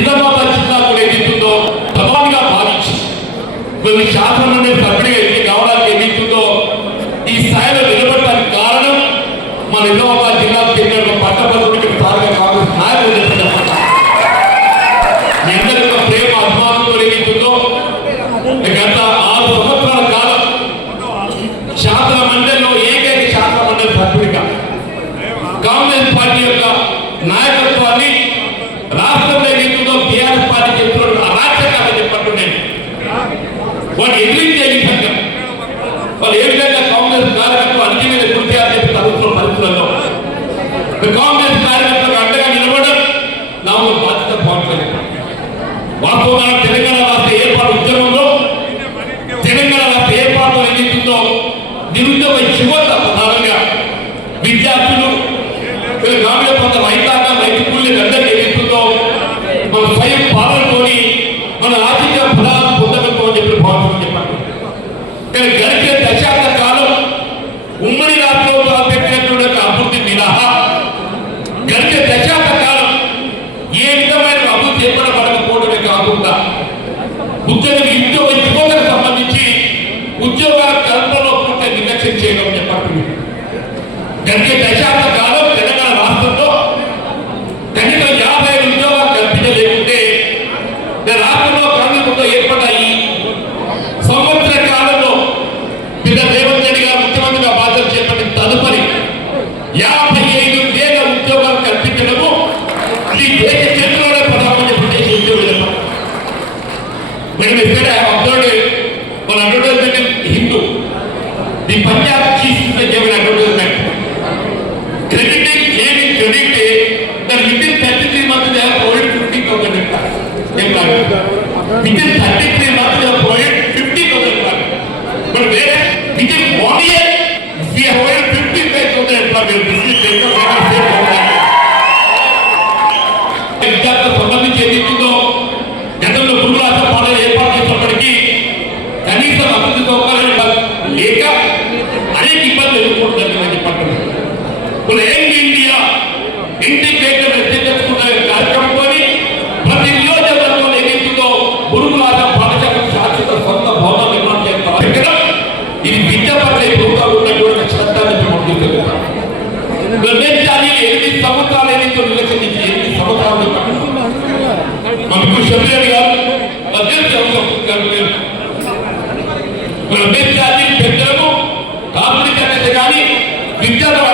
నిజామాబాద్ జిల్లా కూడా ఏదైతుందో ప్రధానిగా భావించి కొన్ని శాతం నుండి సభ్యుడిగా కావడానికి ఏదైతుందో ఈ స్థాయిలో నిలబడటానికి కారణం మన నిజామాబాద్ జిల్లా చెందిన పట్టభద్రుడికి స్థానిక కాంగ్రెస్ నాయకులు మీ అందరి యొక్క ప్రేమ అభిమానంతో ఏదైతుందో గత ఆరు సంవత్సరాల కాలం శాసన మండలిలో ఏకైక శాసన సభ్యుడిగా కాంగ్రెస్ పార్టీ యొక్క నాయకత్వాన్ని రాష్ట్ర వాళ్ళు ఎదిరించే ఉమ్మడి రాష్ట్రంలో పెట్టినటువంటి అభివృద్ధి మినహా. గడిచే దశాబ్ద కాలం ఏ విధమైన అభివృద్ధి ఏర్పడబడకపోవడమే కాకుండా ఉద్యోగ ఇంట్లో యువతకు సంబంధించి ఉద్యోగాల కల్పనలో పూర్తి నిర్లక్ష్యం చేయడం చెప్పండి గడిచే The Punjab chief gave an advertisement. Crediting, claiming credit day, the within 33 months they have already 50,000 hectares. Within 33 brand India? Integrated education కార్యక్రమంలోని ప్రతి నియోజకవర్గంలో ఏదైతుందో గురుకులాల పాఠశాల శాశ్వత సొంత భవన నిర్మాణం చేస్తారు. ఇక్కడ ఈ విద్య పట్ల ప్రభుత్వాలు ఉన్నటువంటి శ్రద్ధాన్ని నిర్ణయించాలి ఎనిమిది సంవత్సరాలు ఏదైతే నిర్లక్ష్యం ఎనిమిది సంవత్సరాలు మనకు శరీరం గారు అధ్యక్ష నిర్ణయించాలి పెద్దలకు కాపులు కానీ విద్యార్థులు